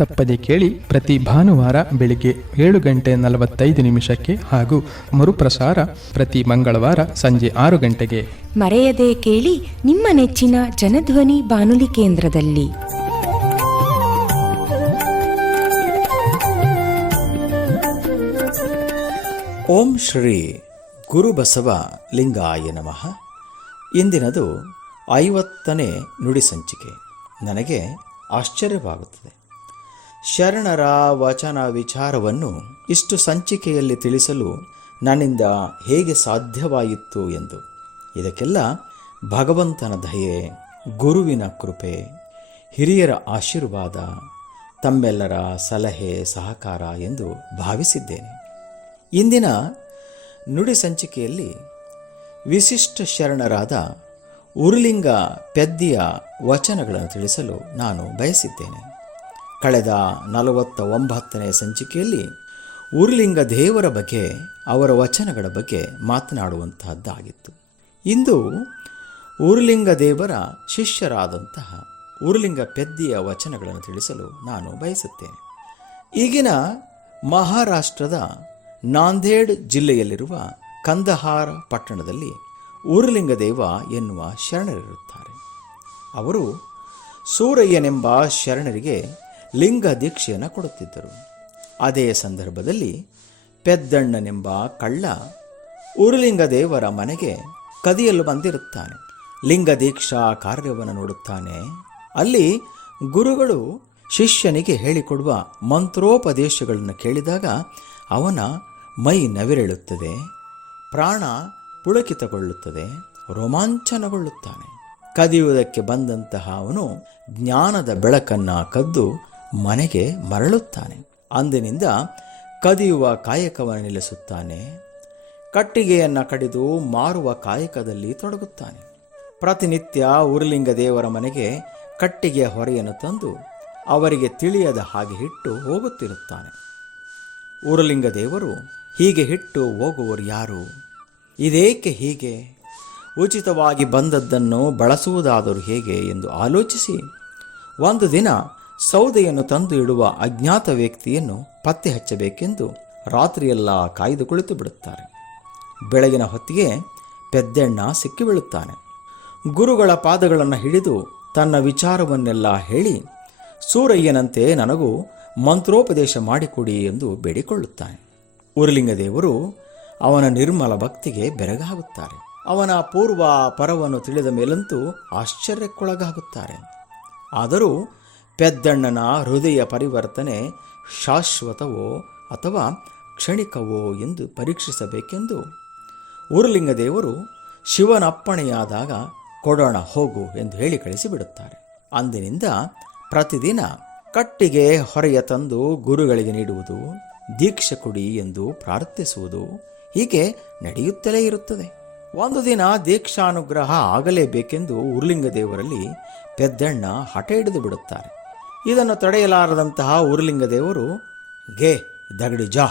ತಪ್ಪದೆ ಕೇಳಿ ಪ್ರತಿ ಭಾನುವಾರ ಬೆಳಿಗ್ಗೆ ಏಳು ಗಂಟೆ ನಲವತ್ತೈದು ನಿಮಿಷಕ್ಕೆ ಹಾಗೂ ಮರುಪ್ರಸಾರ ಪ್ರತಿ ಮಂಗಳವಾರ ಸಂಜೆ ಆರು ಗಂಟೆಗೆ. ಮರೆಯದೆ ಕೇಳಿ ನಿಮ್ಮ ನೆಚ್ಚಿನ ಜನಧ್ವನಿ ಬಾನುಲಿ ಕೇಂದ್ರದಲ್ಲಿ. ಓಂ ಶ್ರೀ ಗುರುಬಸವ ಲಿಂಗಾಯ ನಮಃ. ಇಂದಿನದು ಐವತ್ತನೇ ನುಡಿ ಸಂಚಿಕೆ. ನನಗೆ ಆಶ್ಚರ್ಯವಾಗುತ್ತದೆ. ಶರಣರ ವಚನ ವಿಚಾರವನ್ನು ಇಷ್ಟು ಸಂಚಿಕೆಯಲ್ಲಿ ತಿಳಿಸಲು ನನ್ನಿಂದ ಹೇಗೆ ಸಾಧ್ಯವಾಯಿತು ಎಂದು. ಇದಕ್ಕೆಲ್ಲ ಭಗವಂತನ ದಯೆ, ಗುರುವಿನ ಕೃಪೆ, ಹಿರಿಯರ ಆಶೀರ್ವಾದ, ತಮ್ಮೆಲ್ಲರ ಸಲಹೆ, ಸಹಕಾರ ಎಂದು ಭಾವಿಸಿದ್ದೇನೆ. ಇಂದಿನ ನುಡಿ ಸಂಚಿಕೆಯಲ್ಲಿ ವಿಶಿಷ್ಟ ಶರಣರಾದ ಉರುಲಿಂಗ ಪೆದ್ದಿಯ ವಚನಗಳನ್ನು ತಿಳಿಸಲು ನಾನು ಬಯಸಿದ್ದೇನೆ. ಕಳೆದ ನಲವತ್ತ ಒಂಬತ್ತನೇ ಸಂಚಿಕೆಯಲ್ಲಿ ಉರುಲಿಂಗ ದೇವರ ಬಗ್ಗೆ, ಅವರ ವಚನಗಳ ಬಗ್ಗೆ ಮಾತನಾಡುವಂತಹದ್ದಾಗಿತ್ತು. ಇಂದು ಉರುಲಿಂಗ ದೇವರ ಶಿಷ್ಯರಾದಂತಹ ಊರ್ಲಿಂಗ ಪೆದ್ದಿಯ ವಚನಗಳನ್ನು ತಿಳಿಸಲು ನಾನು ಬಯಸುತ್ತೇನೆ. ಈಗಿನ ಮಹಾರಾಷ್ಟ್ರದ ನಾಂದೇಡ್ ಜಿಲ್ಲೆಯಲ್ಲಿರುವ ಕಂದಹಾರ ಪಟ್ಟಣದಲ್ಲಿ ಊರುಲಿಂಗದೇವ ಎನ್ನುವ ಶರಣರಿರುತ್ತಾರೆ. ಅವರು ಸೂರಯ್ಯನೆಂಬ ಶರಣರಿಗೆ ಲಿಂಗ ದೀಕ್ಷೆಯನ್ನು ಕೊಡುತ್ತಿದ್ದರು. ಅದೇ ಸಂದರ್ಭದಲ್ಲಿ ಪೆದ್ದಣ್ಣನೆಂಬ ಕಳ್ಳ ಊರುಲಿಂಗದೇವರ ಮನೆಗೆ ಕದಿಯಲು ಬಂದಿರುತ್ತಾನೆ. ಲಿಂಗ ದೀಕ್ಷಾ ಕಾರ್ಯವನ್ನು ನೋಡುತ್ತಾನೆ. ಅಲ್ಲಿ ಗುರುಗಳು ಶಿಷ್ಯನಿಗೆ ಹೇಳಿಕೊಡುವ ಮಂತ್ರೋಪದೇಶಗಳನ್ನು ಕೇಳಿದಾಗ ಅವನ ಮೈ ನವಿರೇಳುತ್ತದೆ, ಪ್ರಾಣ ಪುಳಕಿತಗೊಳ್ಳುತ್ತದೆ, ರೋಮಾಂಚನಗೊಳ್ಳುತ್ತಾನೆ. ಕದಿಯುವುದಕ್ಕೆ ಬಂದಂತಹ ಅವನು ಜ್ಞಾನದ ಬೆಳಕನ್ನು ಕದ್ದು ಮನೆಗೆ ಮರಳುತ್ತಾನೆ. ಅಂದಿನಿಂದ ಕದಿಯುವ ಕಾಯಕವನ್ನು ನಿಲ್ಲಿಸುತ್ತಾನೆ. ಕಟ್ಟಿಗೆಯನ್ನು ಕಡಿದು ಮಾರುವ ಕಾಯಕದಲ್ಲಿ ತೊಡಗುತ್ತಾನೆ. ಪ್ರತಿನಿತ್ಯ ಉರುಲಿಂಗ ದೇವರ ಮನೆಗೆ ಕಟ್ಟಿಗೆಯ ಹೊರೆಯನ್ನು ತಂದು ಅವರಿಗೆ ತಿಳಿಯದ ಹಾಗೆ ಹಿಟ್ಟು ಹೋಗುತ್ತಿರುತ್ತಾನೆ. ಉರುಲಿಂಗ ದೇವರು ಹೀಗೆ ಹಿಟ್ಟು ಹೋಗುವರು ಯಾರು? ಇದೇಕೆ ಹೀಗೆ? ಉಚಿತವಾಗಿ ಬಂದದ್ದನ್ನು ಬಳಸುವುದಾದರೂ ಹೇಗೆ ಎಂದು ಆಲೋಚಿಸಿ. ಒಂದು ದಿನ ಸೌದೆಯನ್ನು ತಂದು ಇಡುವ ಅಜ್ಞಾತ ವ್ಯಕ್ತಿಯನ್ನು ಪತ್ತೆ ಹಚ್ಚಬೇಕೆಂದು ರಾತ್ರಿಯೆಲ್ಲ ಕಾಯ್ದು ಕುಳಿತು ಬಿಡುತ್ತಾರೆ. ಬೆಳಗಿನ ಹೊತ್ತಿಗೆ ಪೆದ್ದೆಣ್ಣ ಸಿಕ್ಕಿಬೀಳುತ್ತಾನೆ ಗುರುಗಳ ಪಾದಗಳನ್ನು ಹಿಡಿದು ತನ್ನ ವಿಚಾರವನ್ನೆಲ್ಲ ಹೇಳಿ, ಸೂರಯ್ಯನಂತೆ ನನಗೂ ಮಂತ್ರೋಪದೇಶ ಮಾಡಿಕೊಡಿ ಎಂದು ಬೇಡಿಕೊಳ್ಳುತ್ತಾನೆ. ಉರುಲಿಂಗದೇವರು ಅವನ ನಿರ್ಮಲ ಭಕ್ತಿಗೆ ಬೆರಗಾಗುತ್ತಾರೆ. ಅವನ ಪೂರ್ವ ಪರವನ್ನು ತಿಳಿದ ಮೇಲಂತೂ ಆಶ್ಚರ್ಯಕ್ಕೊಳಗಾಗುತ್ತಾರೆ. ಆದರೂ ಪೆದ್ದಣ್ಣನ ಹೃದಯ ಪರಿವರ್ತನೆ ಶಾಶ್ವತವೋ ಅಥವಾ ಕ್ಷಣಿಕವೋ ಎಂದು ಪರೀಕ್ಷಿಸಬೇಕೆಂದು. ಊರುಲಿಂಗದೇವರು ಶಿವನಪ್ಪಣೆಯಾದಾಗ ಕೊಡೋಣ ಹೋಗು ಎಂದು ಹೇಳಿ ಕಳಿಸಿಬಿಡುತ್ತಾರೆ. ಅಂದಿನಿಂದ ಪ್ರತಿದಿನ ಕಟ್ಟಿಗೆ ಹೊರೆಯ ತಂದು ಗುರುಗಳಿಗೆ ನೀಡುವುದು, ದೀಕ್ಷೆ ಕೊಡಿ ಎಂದು ಪ್ರಾರ್ಥಿಸುವುದು ಹೀಗೆ ನಡೆಯುತ್ತಲೇ ಇರುತ್ತದೆ. ಒಂದು ದಿನ ದೀಕ್ಷಾನುಗ್ರಹ ಆಗಲೇಬೇಕೆಂದು ಉರುಲಿಂಗದೇವರಲ್ಲಿ ಪೆದ್ದಣ್ಣ ಹಠ ಹಿಡಿದು ಬಿಡುತ್ತಾರೆ. ಇದನ್ನು ತಡೆಯಲಾರದಂತಹ ಉರುಲಿಂಗದೇವರು ಗೆ, ದಗಡಿ ಜಾ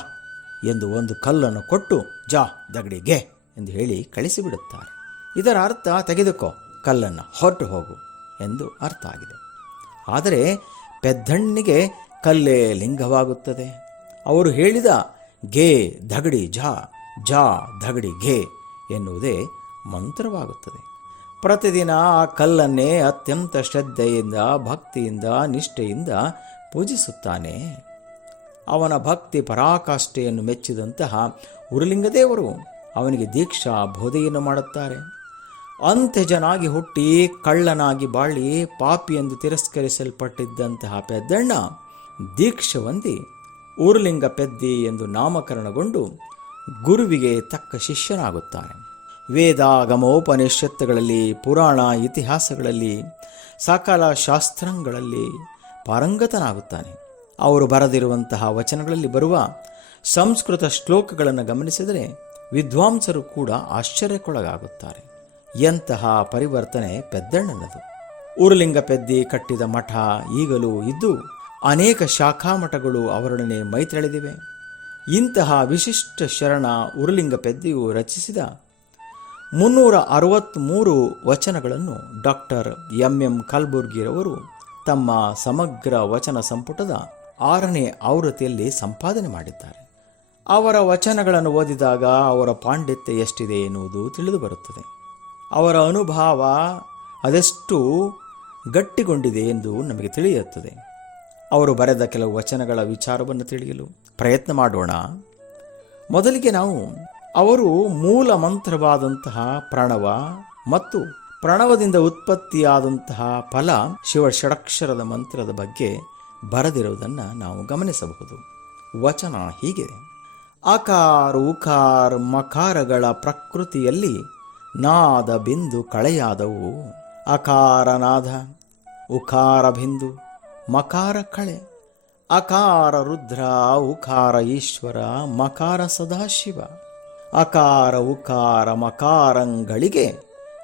ಎಂದು ಒಂದು ಕಲ್ಲನ್ನು ಕೊಟ್ಟು, ಜಾ, ದಗಡಿ ಗೆ ಎಂದು ಹೇಳಿ ಕಳಿಸಿಬಿಡುತ್ತಾರೆ. ಇದರ ಅರ್ಥ, ತೆಗೆದುಕೋ, ಕಲ್ಲನ್ನು ಹೊರಟು ಹೋಗು ಎಂದು ಅರ್ಥ ಆಗಿದೆ. ಆದರೆ ಪೆದ್ದಣ್ಣಿಗೆ ಕಲ್ಲೇ ಲಿಂಗವಾಗುತ್ತದೆ. ಅವರು ಹೇಳಿದ, ಗೆ ಧಗಡಿ ಝಾ ಜಾ ಧಗಡಿ ಘೇ ಎನ್ನುವುದೇ ಮಂತ್ರವಾಗುತ್ತದೆ. ಪ್ರತಿದಿನ ಆ ಕಲ್ಲನ್ನೇ ಅತ್ಯಂತ ಶ್ರದ್ಧೆಯಿಂದ, ಭಕ್ತಿಯಿಂದ, ನಿಷ್ಠೆಯಿಂದ ಪೂಜಿಸುತ್ತಾನೆ. ಅವನ ಭಕ್ತಿ ಪರಾಕಾಷ್ಠೆಯನ್ನು ಮೆಚ್ಚಿದಂತಹ ಉರುಲಿಂಗದೇವರು ಅವನಿಗೆ ದೀಕ್ಷಾ ಬೋಧೆಯನ್ನು ಮಾಡುತ್ತಾರೆ. ಅಂತ್ಯಜನಾಗಿ ಹುಟ್ಟಿ ಕಳ್ಳನಾಗಿ ಬಾಳಿ ಪಾಪಿ ಎಂದು ತಿರಸ್ಕರಿಸಲ್ಪಟ್ಟಿದ್ದಂತಹ ಪೆದ್ದಣ್ಣ ದೀಕ್ಷೆ ಹೊಂದಿ ಊರ್ಲಿಂಗ ಪೆದ್ದಿ ಎಂದು ನಾಮಕರಣಗೊಂಡು ಗುರುವಿಗೆ ತಕ್ಕ ಶಿಷ್ಯನಾಗುತ್ತಾನೆ. ವೇದಾಗಮೋಪನಿಷತ್ತುಗಳಲ್ಲಿ, ಪುರಾಣ ಇತಿಹಾಸಗಳಲ್ಲಿ, ಸಕಲ ಶಾಸ್ತ್ರಗಳಲ್ಲಿ ಪಾರಂಗತನಾಗುತ್ತಾನೆ. ಅವರು ಬರೆದಿರುವಂತಹ ವಚನಗಳಲ್ಲಿ ಬರುವ ಸಂಸ್ಕೃತ ಶ್ಲೋಕಗಳನ್ನು ಗಮನಿಸಿದರೆ ವಿದ್ವಾಂಸರು ಕೂಡ ಆಶ್ಚರ್ಯಕ್ಕೊಳಗಾಗುತ್ತಾರೆ. ಎಂತಹ ಪರಿವರ್ತನೆ ಪೆದ್ದಣ್ಣನದು. ಉರುಲಿಂಗ ಪೆದ್ದಿ ಕಟ್ಟಿದ ಮಠ ಈಗಲೂ ಇದ್ದು ಅನೇಕ ಶಾಖಾ ಮಠಗಳು ಅವರೊಡನೆ ಮೈತ್ರೆಳೆದಿವೆ ಇಂತಹ ವಿಶಿಷ್ಟ ಶರಣ ಉರುಲಿಂಗ ಪೆದ್ದಿಯು ರಚಿಸಿದ ಮುನ್ನೂರ ಅರವತ್ತ್ಮೂರು ವಚನಗಳನ್ನು ಡಾಕ್ಟರ್ ಎಂ ಎಂ ಕಲ್ಬುರ್ಗಿರವರು ತಮ್ಮ ಸಮಗ್ರ ವಚನ ಸಂಪುಟದ ಆರನೇ ಆವೃತ್ತಿಯಲ್ಲಿ ಸಂಪಾದನೆ ಮಾಡಿದ್ದಾರೆ. ಅವರ ವಚನಗಳನ್ನು ಓದಿದಾಗ ಅವರ ಪಾಂಡಿತ್ಯ ಎಷ್ಟಿದೆ ಎನ್ನುವುದು ತಿಳಿದು ಬರುತ್ತದೆ ಅವರ ಅನುಭವ ಅದೆಷ್ಟು ಗಟ್ಟಿಗೊಂಡಿದೆ ಎಂದು ನಮಗೆ ತಿಳಿಯುತ್ತದೆ. ಅವರು ಬರೆದ ಕೆಲವು ವಚನಗಳ ವಿಚಾರವನ್ನು ತಿಳಿಯಲು ಪ್ರಯತ್ನ ಮಾಡೋಣ. ಮೊದಲಿಗೆ ನಾವು ಅವರು ಮೂಲ ಮಂತ್ರವಾದಂತಹ ಪ್ರಣವ ಮತ್ತು ಪ್ರಣವದಿಂದ ಉತ್ಪತ್ತಿಯಾದಂತಹ ಫಲ ಶಿವ ಷಡಕ್ಷರದ ಮಂತ್ರದ ಬಗ್ಗೆ ಬರೆದಿರುವುದನ್ನು ನಾವು ಗಮನಿಸಬಹುದು. ವಚನ ಹೀಗಿದೆ ಆಕಾರ, ಉಕಾರ, ಮಕಾರಗಳ ಪ್ರಕೃತಿಯಲ್ಲಿ ನಾದ ಬಿಂದು ಕಳೆಯಾದವು. ಅಕಾರ ನಾದ, ಉಕಾರ ಬಿಂದು, ಮಕಾರ ಕಳೆ. ಅಕಾರ ರುದ್ರ, ಉಕಾರ ಈಶ್ವರ, ಮಕಾರ ಸದಾಶಿವ. ಅಕಾರ, ಉಕಾರ, ಮಕಾರಂಗಳಿಗೆ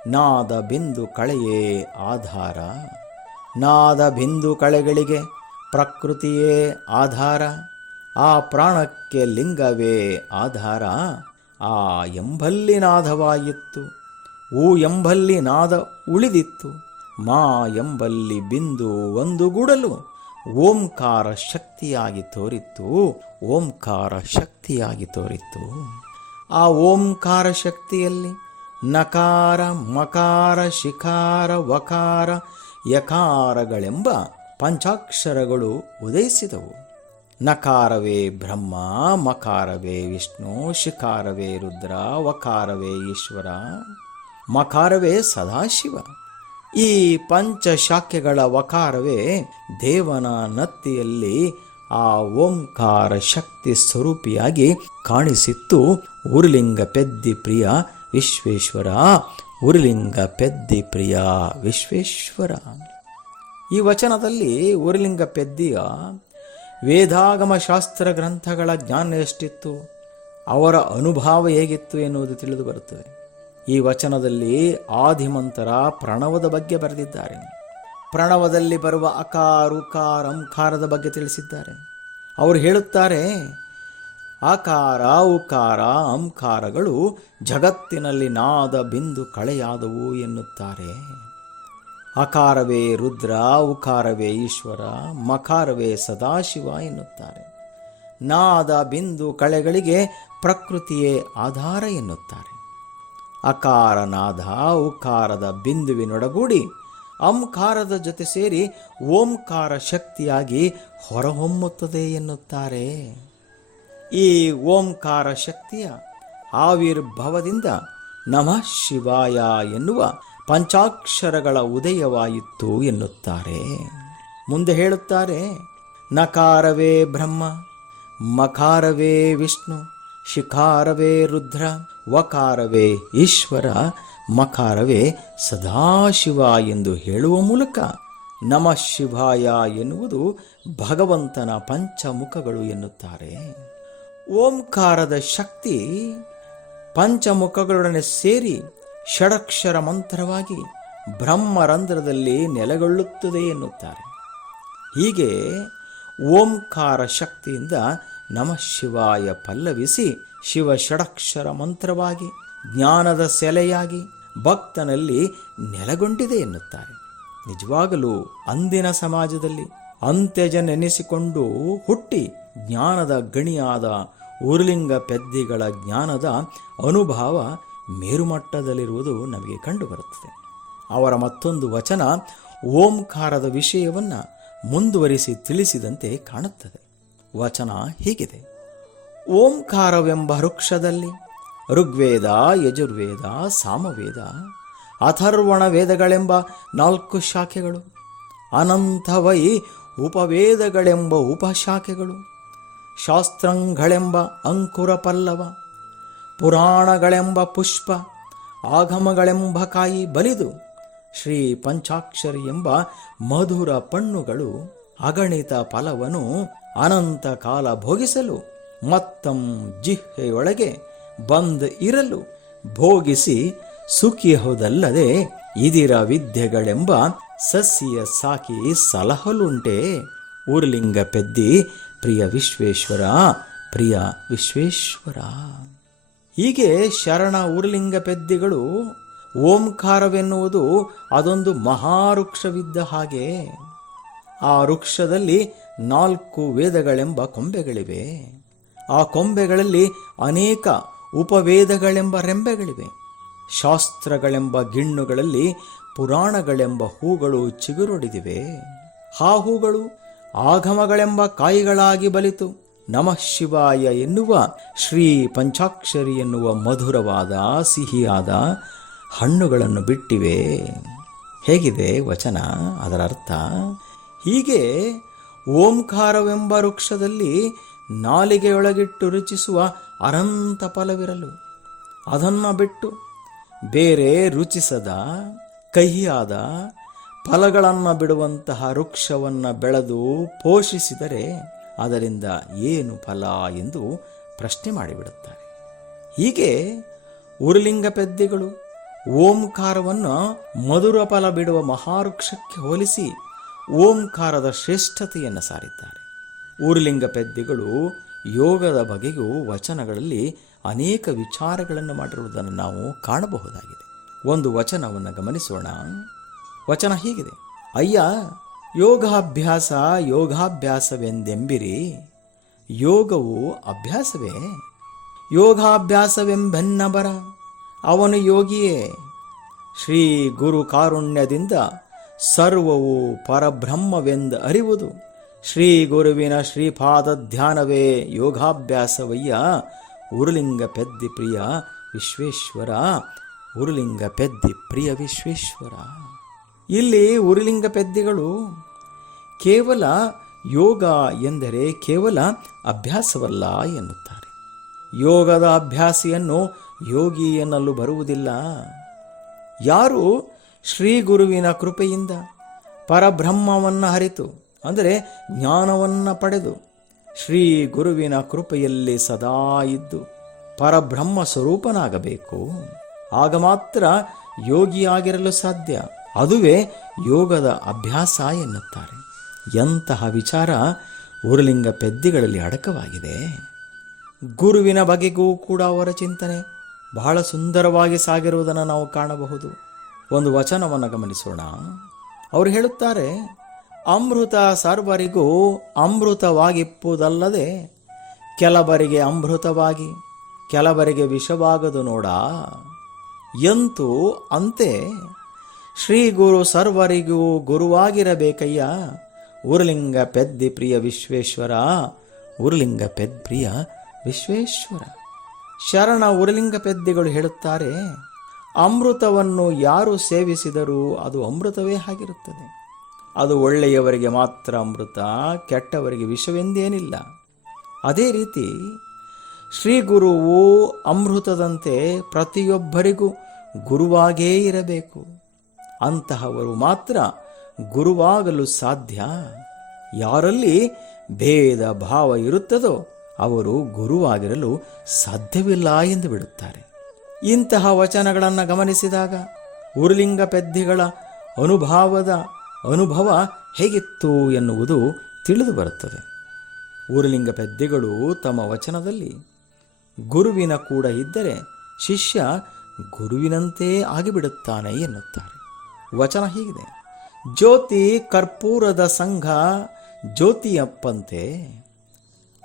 ನಾದ ಬಿಂದು ಕಳೆಯೇ ಆಧಾರ. ನಾದ ಬಿಂದು ಕಳೆಗಳಿಗೆ ಪ್ರಕೃತಿಯೇ ಆಧಾರ. ಆ ಪ್ರಾಣಕ್ಕೆ ಲಿಂಗವೇ ಆಧಾರ. ಆ ಎಂಬಲ್ಲಿ ನಾದವಾಯಿತ್ತು, ಊ ಎಂಬಲ್ಲಿ ನಾದ ಉಳಿದಿತ್ತು, ಮಾ ಎಂಬಲ್ಲಿ ಬಿಂದು ಒಂದುಗೂಡಲು ಓಂಕಾರ ಶಕ್ತಿಯಾಗಿ ತೋರಿತ್ತು, ಓಂಕಾರ ಶಕ್ತಿಯಾಗಿ ತೋರಿತ್ತು. ಆ ಓಂಕಾರ ಶಕ್ತಿಯಲ್ಲಿ ನಕಾರ, ಮಕಾರ ಶಿಕಾರ ವಕಾರ, ಯಕಾರಗಳೆಂಬ ಪಂಚಾಕ್ಷರಗಳು ಉದಯಿಸಿದವು. ನಕಾರವೇ ಬ್ರಹ್ಮ, ಮಕಾರವೇ ವಿಷ್ಣು ಶಿಕಾರವೇ ರುದ್ರ, ವಕಾರವೇ ಈಶ್ವರ, ಮಕಾರವೇ ಸದಾಶಿವ. ಈ ಪಂಚಶಾಖೆಗಳ ವಕಾರವೇ ದೇವನ ನತ್ತಿಯಲ್ಲಿ ಆ ಓಂಕಾರ ಶಕ್ತಿ ಸ್ವರೂಪಿಯಾಗಿ ಕಾಣಿಸಿತ್ತು. ಉರುಲಿಂಗ ಪೆದ್ದಿ ಪ್ರಿಯ ವಿಶ್ವೇಶ್ವರ, ಉರುಲಿಂಗ ಪೆದ್ದಿ ಪ್ರಿಯ ವಿಶ್ವೇಶ್ವರ. ಈ ವಚನದಲ್ಲಿ ಉರುಲಿಂಗ ಪೆದ್ದಿಯ ವೇದಾಗಮ ಶಾಸ್ತ್ರ ಗ್ರಂಥಗಳ ಜ್ಞಾನ ಎಷ್ಟಿತ್ತು, ಅವರ ಅನುಭವ ಹೇಗಿತ್ತು ಎನ್ನುವುದು ತಿಳಿದು ಬರುತ್ತದೆ. ಈ ವಚನದಲ್ಲಿ ಆದಿಮಂತರ ಪ್ರಣವದ ಬಗ್ಗೆ ಬರೆದಿದ್ದಾರೆ. ಪ್ರಣವದಲ್ಲಿ ಬರುವ ಅಕಾರ ಉಕಾರ ಅಂಕಾರದ ಬಗ್ಗೆ ತಿಳಿಸಿದ್ದಾರೆ. ಅವರು ಹೇಳುತ್ತಾರೆ ಆಕಾರ ಉಕಾರ ಅಂಕಾರಗಳು ಜಗತ್ತಿನಲ್ಲಿ ನಾದ, ಬಿಂದು, ಕಳೆಯಾದವು ಎನ್ನುತ್ತಾರೆ. ಅಕಾರವೇ ರುದ್ರ, ಉಕಾರವೇ ಈಶ್ವರ, ಮಕಾರವೇ ಸದಾಶಿವ ಎನ್ನುತ್ತಾರೆ. ನಾದ, ಬಿಂದು, ಕಳೆಗಳಿಗೆ ಪ್ರಕೃತಿಯೇ ಆಧಾರ ಎನ್ನುತ್ತಾರೆ. ಅಕಾರ ನಾದ ಉಕಾರದ ಬಿಂದುವಿನೊಡಗೂಡಿ ಅಂಕಾರದ ಜೊತೆ ಸೇರಿ ಓಂಕಾರ ಶಕ್ತಿಯಾಗಿ ಹೊರಹೊಮ್ಮುತ್ತದೆ ಎನ್ನುತ್ತಾರೆ. ಈ ಓಂಕಾರ ಶಕ್ತಿಯ ಆವಿರ್ಭವದಿಂದ ನಮಃ ಶಿವಾಯ ಎನ್ನುವ ಪಂಚಾಕ್ಷರಗಳ ಉದಯವಾಯಿತು ಎನ್ನುತ್ತಾರೆ. ಮುಂದೆ ಹೇಳುತ್ತಾರೆ, ನಕಾರವೇ ಬ್ರಹ್ಮ, ಮಕಾರವೇ ವಿಷ್ಣು, ಶಿಖಾರವೇ ರುದ್ರ, ವಕಾರವೇ ಈಶ್ವರ ಮಕಾರವೇ ಸದಾಶಿವ ಎಂದು ಹೇಳುವ ಮೂಲಕ ನಮಃ ಶಿವಾಯ ಎನ್ನುವುದು ಭಗವಂತನ ಪಂಚಮುಖಗಳು ಎನ್ನುತ್ತಾರೆ. ಓಂಕಾರದ ಶಕ್ತಿ ಪಂಚಮುಖಗಳೊಡನೆ ಸೇರಿ ಷಡಕ್ಷರ ಮಂತ್ರವಾಗಿ ಬ್ರಹ್ಮರಂಧ್ರದಲ್ಲಿ ನೆಲೆಗೊಳ್ಳುತ್ತದೆ ಎನ್ನುತ್ತಾರೆ. ಹೀಗೆ ಓಂಕಾರ ಶಕ್ತಿಯಿಂದ ನಮಃ ಶಿವಾಯ ಪಲ್ಲವಿಸಿ ಶಿವ ಷಡಕ್ಷರ ಮಂತ್ರವಾಗಿ ಜ್ಞಾನದ ಸೆಲೆಯಾಗಿ ಭಕ್ತನಲ್ಲಿ ನೆಲೆಗೊಂಡಿದೆ ಎನ್ನುತ್ತಾರೆ. ನಿಜವಾಗಲೂ ಅಂದಿನ ಸಮಾಜದಲ್ಲಿ ಅಂತ್ಯಜನೆನಿಸಿಕೊಂಡು ಹುಟ್ಟಿ ಜ್ಞಾನದ ಗಣಿಯಾದ ಉರುಲಿಂಗ ಪೆದ್ದಿಗಳ ಜ್ಞಾನದ ಅನುಭವ ಮೇರುಮಟ್ಟದಲ್ಲಿರುವುದು ನಮಗೆ ಕಂಡುಬರುತ್ತದೆ. ಅವರ ಮತ್ತೊಂದು ವಚನ ಓಂಕಾರದ ವಿಷಯವನ್ನು ಮುಂದುವರಿಸಿ ತಿಳಿಸಿದಂತೆ ಕಾಣುತ್ತದೆ. ವಚನ ಹೀಗಿದೆ. ಓಂಕಾರವೆಂಬ ವೃಕ್ಷದಲ್ಲಿ ಋಗ್ವೇದ, ಯಜುರ್ವೇದ, ಸಾಮವೇದ, ಅಥರ್ವಣ ವೇದಗಳೆಂಬ ನಾಲ್ಕು ಶಾಖೆಗಳು, ಅನಂತವೈ ಉಪವೇದಗಳೆಂಬ ಉಪಶಾಖೆಗಳು ಶಾಸ್ತ್ರಗಳೆಂಬ ಅಂಕುರ ಪಲ್ಲವ, ಪುರಾಣಗಳೆಂಬ ಪುಷ್ಪ, ಆಗಮಗಳೆಂಬ ಕಾಯಿ ಬಲಿದು, ಶ್ರೀ ಪಂಚಾಕ್ಷರಿ ಎಂಬ ಮಧುರ ಪಣ್ಣುಗಳು, ಅಗಣಿತ ಫಲವನ್ನು ಅನಂತ ಕಾಲ ಭೋಗಿಸಲು ಮತ್ತಂ ಜಿಹ್ವೆಯೊಳಗೆ ಬಂದ್ ಇರಲು ಭೋಗಿಸಿ ಸುಖಿಹುದಲ್ಲದೆ ಇದಿರ ವಿದ್ಯೆಗಳೆಂಬ ಸಸ್ಯ ಸಾಕಿ ಸಲಹಲುಂಟೆ. ಊರ್ಲಿಂಗ ಪೆದ್ದಿ, ಪ್ರಿಯ ವಿಶ್ವೇಶ್ವರ ಪ್ರಿಯ ವಿಶ್ವೇಶ್ವರ. ಹೀಗೆ ಶರಣ ಊರ್ಲಿಂಗ ಪೆದ್ದಿಗಳು ಓಂಕಾರವೆನ್ನುವುದು ಅದೊಂದು ಮಹಾವೃಕ್ಷವಿದ್ದ ಹಾಗೆ. ಆ ವೃಕ್ಷದಲ್ಲಿ ನಾಲ್ಕು ವೇದಗಳೆಂಬ ಕೊಂಬೆಗಳಿವೆ. ಆ ಕೊಂಬೆಗಳಲ್ಲಿ ಅನೇಕ ಉಪವೇದಗಳೆಂಬ ರೆಂಬೆಗಳಿವೆ. ಶಾಸ್ತ್ರಗಳೆಂಬ ಗಿಣ್ಣುಗಳಲ್ಲಿ ಪುರಾಣಗಳೆಂಬ ಹೂಗಳು ಚಿಗುರೊಡಿದಿವೆ. ಆ ಹೂಗಳು ಆಗಮಗಳೆಂಬ ಕಾಯಿಗಳಾಗಿ ಬಲಿತು. ನಮಃ ಶಿವಾಯ ಎನ್ನುವ ಶ್ರೀ ಪಂಚಾಕ್ಷರಿ ಎನ್ನುವ ಮಧುರವಾದ ಸಿಹಿಯಾದ ಹಣ್ಣುಗಳನ್ನು ಬಿಟ್ಟಿವೆ. ಹೇಗಿದೆ ವಚನ? ಅದರ ಅರ್ಥ, ಹೀಗೆ ಓಂಕಾರವೆಂಬ ವೃಕ್ಷದಲ್ಲಿ ನಾಲಿಗೆಯೊಳಗಿಟ್ಟು ರುಚಿಸುವ ಅನಂತ ಫಲವಿರಲು. ಅದನ್ನು ಬಿಟ್ಟು ಬೇರೆ ರುಚಿಸದ, ಕಹಿಯಾದ ಫಲಗಳನ್ನು ಬಿಡುವಂತಹ ವೃಕ್ಷವನ್ನು ಬೆಳೆದು ಪೋಷಿಸಿದರೆ ಅದರಿಂದ ಏನು ಫಲ ಎಂದು ಪ್ರಶ್ನೆ ಮಾಡಿಬಿಡುತ್ತಾರೆ. ಹೀಗೆ ಉರುಲಿಂಗ ಪೆದ್ದಿಗಳು ಓಂಕಾರವನ್ನು ಮಧುರ ಫಲ ಬಿಡುವ ಮಹಾವೃಕ್ಷಕ್ಕೆ ಹೋಲಿಸಿ ಓಂಕಾರದ ಶ್ರೇಷ್ಠತೆಯನ್ನು ಸಾರಿದ್ದಾರೆ. ಊರ್ಲಿಂಗ ಪೆದ್ದಿಗಳು ಯೋಗದ ಬಗೆಗೂ ವಚನಗಳಲ್ಲಿ ಅನೇಕ ವಿಚಾರಗಳನ್ನು ಮಾಡಿರುವುದನ್ನು ನಾವು ಕಾಣಬಹುದಾಗಿದೆ. ಒಂದು ವಚನವನ್ನು ಗಮನಿಸೋಣ. ವಚನ ಹೀಗಿದೆ. ಅಯ್ಯ, ಯೋಗಾಭ್ಯಾಸ, ಯೋಗಾಭ್ಯಾಸವೆಂದೆಂಬಿರಿ. ಯೋಗವು ಅಭ್ಯಾಸವೇ? ಯೋಗಾಭ್ಯಾಸವೆಂಬೆನ್ನ ಬರ ಅವನು ಯೋಗಿಯೇ? ಶ್ರೀ ಗುರು ಕಾರುಣ್ಯದಿಂದ ಸರ್ವವು ಪರಬ್ರಹ್ಮವೆಂದು ಅರಿವುದು ಶ್ರೀ ಗುರುವಿನ ಶ್ರೀಪಾದ ಧ್ಯಾನವೇ ಯೋಗಾಭ್ಯಾಸವಯ್ಯ. ಉರುಲಿಂಗ ಪೆದ್ದಿ ಪ್ರಿಯ ವಿಶ್ವೇಶ್ವರ. ಉರುಲಿಂಗ ಪೆದ್ದಿ ಪ್ರಿಯ ವಿಶ್ವೇಶ್ವರ. ಇಲ್ಲಿ ಉರುಲಿಂಗ ಪೆದ್ದಿಗಳು ಕೇವಲ ಯೋಗ ಎಂದರೆ ಕೇವಲ ಅಭ್ಯಾಸವಲ್ಲ ಎನ್ನುತ್ತಾರೆ. ಯೋಗದ ಅಭ್ಯಾಸಿಯನ್ನು ಯೋಗಿ ಎನ್ನಲು ಬರುವುದಿಲ್ಲ. ಯಾರು ಶ್ರೀ ಗುರುವಿನ ಕೃಪೆಯಿಂದ ಪರಬ್ರಹ್ಮವನ್ನು ಹರಿತು ಅಂದರೆ ಜ್ಞಾನವನ್ನು ಪಡೆದು ಶ್ರೀ ಗುರುವಿನ ಕೃಪೆಯಲ್ಲಿ ಸದಾ ಇದ್ದು ಪರಬ್ರಹ್ಮ ಸ್ವರೂಪನಾಗಬೇಕು. ಆಗ ಮಾತ್ರ ಯೋಗಿಯಾಗಿರಲು ಸಾಧ್ಯ. ಅದುವೇ ಯೋಗದ ಅಭ್ಯಾಸ ಎನ್ನುತ್ತಾರೆ. ಎಂತಹ ವಿಚಾರ ಉರುಲಿಂಗ ಪೆದ್ದಿಗಳಲ್ಲಿ ಅಡಕವಾಗಿದೆ. ಗುರುವಿನ ಬಗೆಗೂ ಕೂಡ ಅವರ ಚಿಂತನೆ ಬಹಳ ಸುಂದರವಾಗಿ ಸಾಗಿರುವುದನ್ನು ನಾವು ಕಾಣಬಹುದು. ಒಂದು ವಚನವನ್ನು ಗಮನಿಸೋಣ. ಅವರು ಹೇಳುತ್ತಾರೆ ಅಮೃತ ಸರ್ವರಿಗೂ ಅಮೃತವಾಗಿಪ್ಪುದಲ್ಲದೆ ಕೆಲವರಿಗೆ ಅಮೃತವಾಗಿ, ಕೆಲವರಿಗೆ ವಿಷವಾಗದು ನೋಡ. ಎಂತೂ ಅಂತೆ, ಶ್ರೀ ಗುರು ಸರ್ವರಿಗೂ ಗುರುವಾಗಿರಬೇಕಯ್ಯ. ಉರುಲಿಂಗ ಪೆದ್ದಿ ಪ್ರಿಯ ವಿಶ್ವೇಶ್ವರ, ಉರುಲಿಂಗ ಪೆದ್ಪ್ರಿಯ ವಿಶ್ವೇಶ್ವರ. ಶರಣ ಉರುಲಿಂಗ ಪೆದ್ದಿಗಳು ಹೇಳುತ್ತಾರೆ, ಅಮೃತವನ್ನು ಯಾರು ಸೇವಿಸಿದರೂ ಅದು ಅಮೃತವೇ ಆಗಿರುತ್ತದೆ. ಅದು ಒಳ್ಳೆಯವರಿಗೆ ಮಾತ್ರ ಅಮೃತ, ಕೆಟ್ಟವರಿಗೆ ವಿಷವೆಂದೇನಿಲ್ಲ. ಅದೇ ರೀತಿ ಶ್ರೀ ಗುರುವು ಅಮೃತದಂತೆ ಪ್ರತಿಯೊಬ್ಬರಿಗೂ ಗುರುವಾಗೇ ಇರಬೇಕು. ಅಂತಹವರು ಮಾತ್ರ ಗುರುವಾಗಲು ಸಾಧ್ಯ. ಯಾರಲ್ಲಿ ಭೇದ ಭಾವ ಇರುತ್ತದೋ ಅವರು ಗುರುವಾಗಿರಲು ಸಾಧ್ಯವಿಲ್ಲ ಎಂದು ಬಿಡುತ್ತಾರೆ. ಇಂತಹ ವಚನಗಳನ್ನು ಗಮನಿಸಿದಾಗ ಉರುಲಿಂಗ ಪೆದ್ದಿಗಳ ಅನುಭಾವದ ಅನುಭವ ಹೇಗಿತ್ತು ಎನ್ನುವುದು ತಿಳಿದು ಬರುತ್ತದೆ. ಊರಲಿಂಗ ಪೆದ್ದಿಗಳು ತಮ್ಮ ವಚನದಲ್ಲಿ. ಗುರುವಿನ ಕೂಡ ಇದ್ದರೆ ಶಿಷ್ಯ ಗುರುವಿನಂತೆ ಆಗಿಬಿಡುತ್ತಾನೆ ಎನ್ನುತ್ತಾರೆ. ವಚನ ಹೀಗಿದೆ. ಜ್ಯೋತಿ ಕರ್ಪೂರದ ಸಂಘ ಜ್ಯೋತಿಯಪ್ಪಂತೆ.